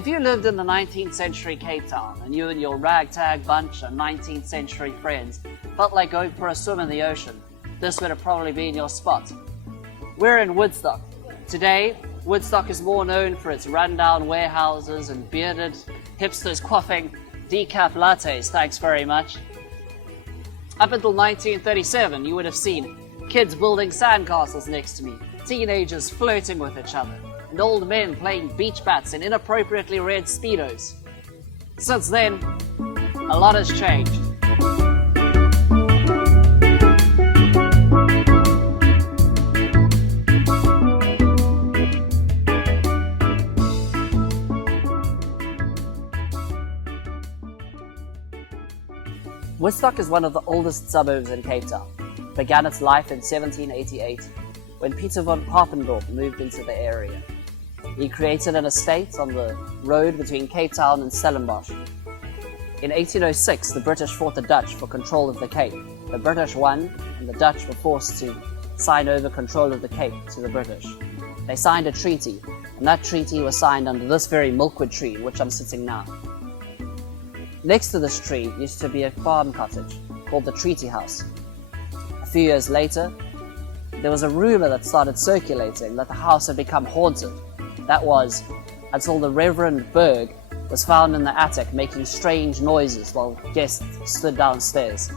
If you lived in the 19th century Cape Town and you and your ragtag bunch of 19th century friends felt like going for a swim in the ocean, this would have probably been your spot. We're in Woodstock. Today, Woodstock is more known for its rundown warehouses and bearded hipsters quaffing decaf lattes, thanks very much. Up until 1937, you would have seen kids building sandcastles next to me, teenagers flirting with each other, and old men playing beach bats in inappropriately red Speedos. Since then, a lot has changed. Woodstock is one of the oldest suburbs in Cape Town. It began its life in 1788 when Peter von Papendorp moved into the area. He created an estate on the road between Cape Town and Stellenbosch. In 1806, the British fought the Dutch for control of the Cape. The British won, and the Dutch were forced to sign over control of the Cape to the British. They signed a treaty, and that treaty was signed under this very milkwood tree in which I'm sitting now. Next to this tree used to be a farm cottage called the Treaty House. A few years later, there was a rumor that started circulating that the house had become haunted. That was until the Reverend Berg was found in the attic making strange noises while guests stood downstairs.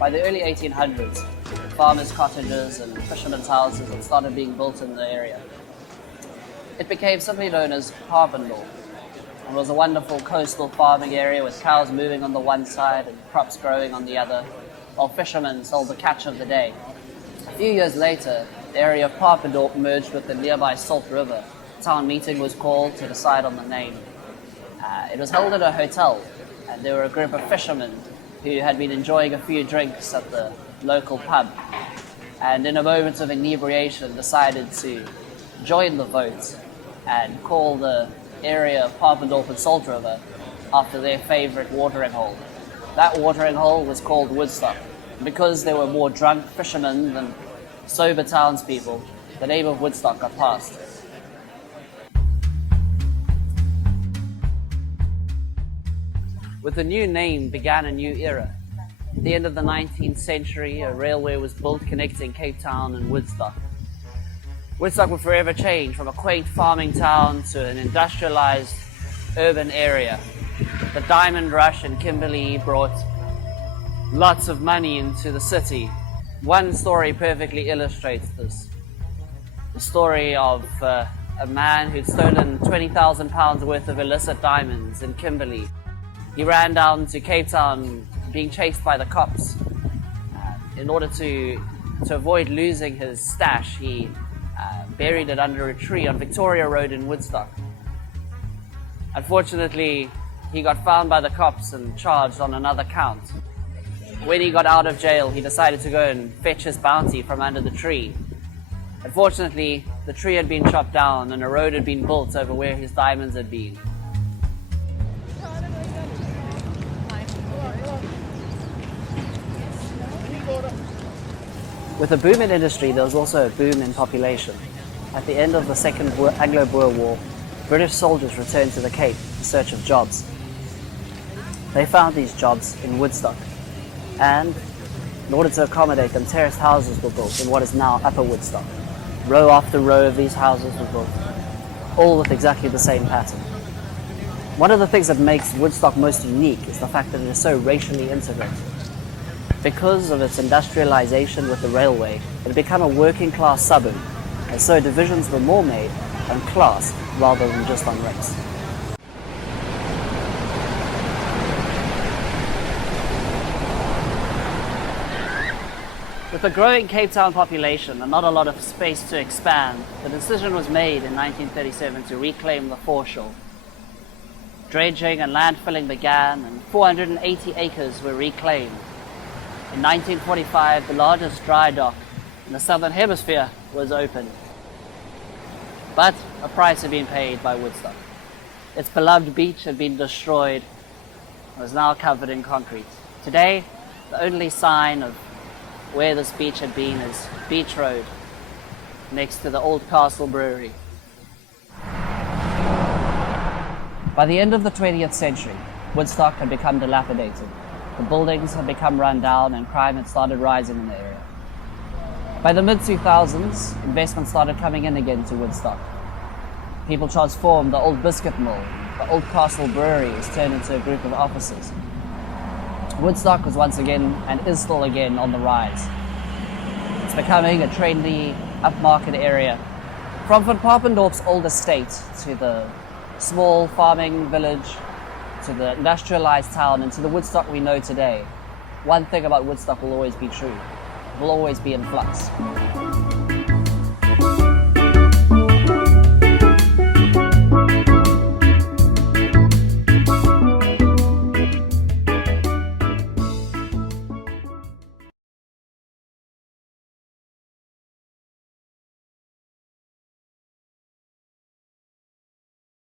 By the early 1800s, farmers' cottages and fishermen's houses had started being built in the area. It became simply known as Papendorp and was a wonderful coastal farming area with cows moving on the one side and crops growing on the other, while fishermen sold the catch of the day. A few years later, the area of Papendorp merged with the nearby Salt River. A town meeting was called to decide on the name. It was held at a hotel, and there were a group of fishermen who had been enjoying a few drinks at the local pub, and in a moment of inebriation decided to join the vote and call the area of Papendorp and Salt River after their favorite watering hole. That watering hole was called Woodstock. Because there were more drunk fishermen than sober townspeople, the name of Woodstock got passed. With the new name began a new era. At the end of the 19th century, a railway was built connecting Cape Town and Woodstock. Woodstock would forever change from a quaint farming town to an industrialized urban area. The diamond rush in Kimberley brought lots of money into the city. One story perfectly illustrates this. The story of a man who'd stolen £20,000 worth of illicit diamonds in Kimberley. He ran down to Cape Town being chased by the cops. In order to avoid losing his stash, he buried it under a tree on Victoria Road in Woodstock. Unfortunately, he got found by the cops and charged on another count. When he got out of jail, he decided to go and fetch his bounty from under the tree. Unfortunately, the tree had been chopped down and a road had been built over where his diamonds had been. With the boom in industry, there was also a boom in population. At the end of the Second Anglo-Boer War, British soldiers returned to the Cape in search of jobs. They found these jobs in Woodstock, and in order to accommodate them, terraced houses were built in what is now Upper Woodstock. Row after row of these houses were built, all with exactly the same pattern. One of the things that makes Woodstock most unique is the fact that it is so racially integrated. Because of its industrialization with the railway, it had become a working-class suburb, and so divisions were more made on class rather than just on race. With a growing Cape Town population and not a lot of space to expand, the decision was made in 1937 to reclaim the foreshore. Dredging and landfilling began, and 480 acres were reclaimed. In 1945, the largest dry dock in the Southern Hemisphere was opened. But a price had been paid by Woodstock. Its beloved beach had been destroyed and was now covered in concrete. Today, the only sign of where this beach had been is Beach Road, next to the old Castle Brewery. By the end of the 20th century, Woodstock had become dilapidated. The buildings had become run down and crime had started rising in the area. By the mid-2000s, investment started coming in again to Woodstock. People transformed the old biscuit mill. The old Castle Brewery was turned into a group of offices. Woodstock was once again, and is still again, on the rise. It's becoming a trendy, upmarket area. From Van Papendorp's old estate to the small farming village, to the industrialized town, and to the Woodstock we know today, one thing about Woodstock will always be true. It will always be in flux.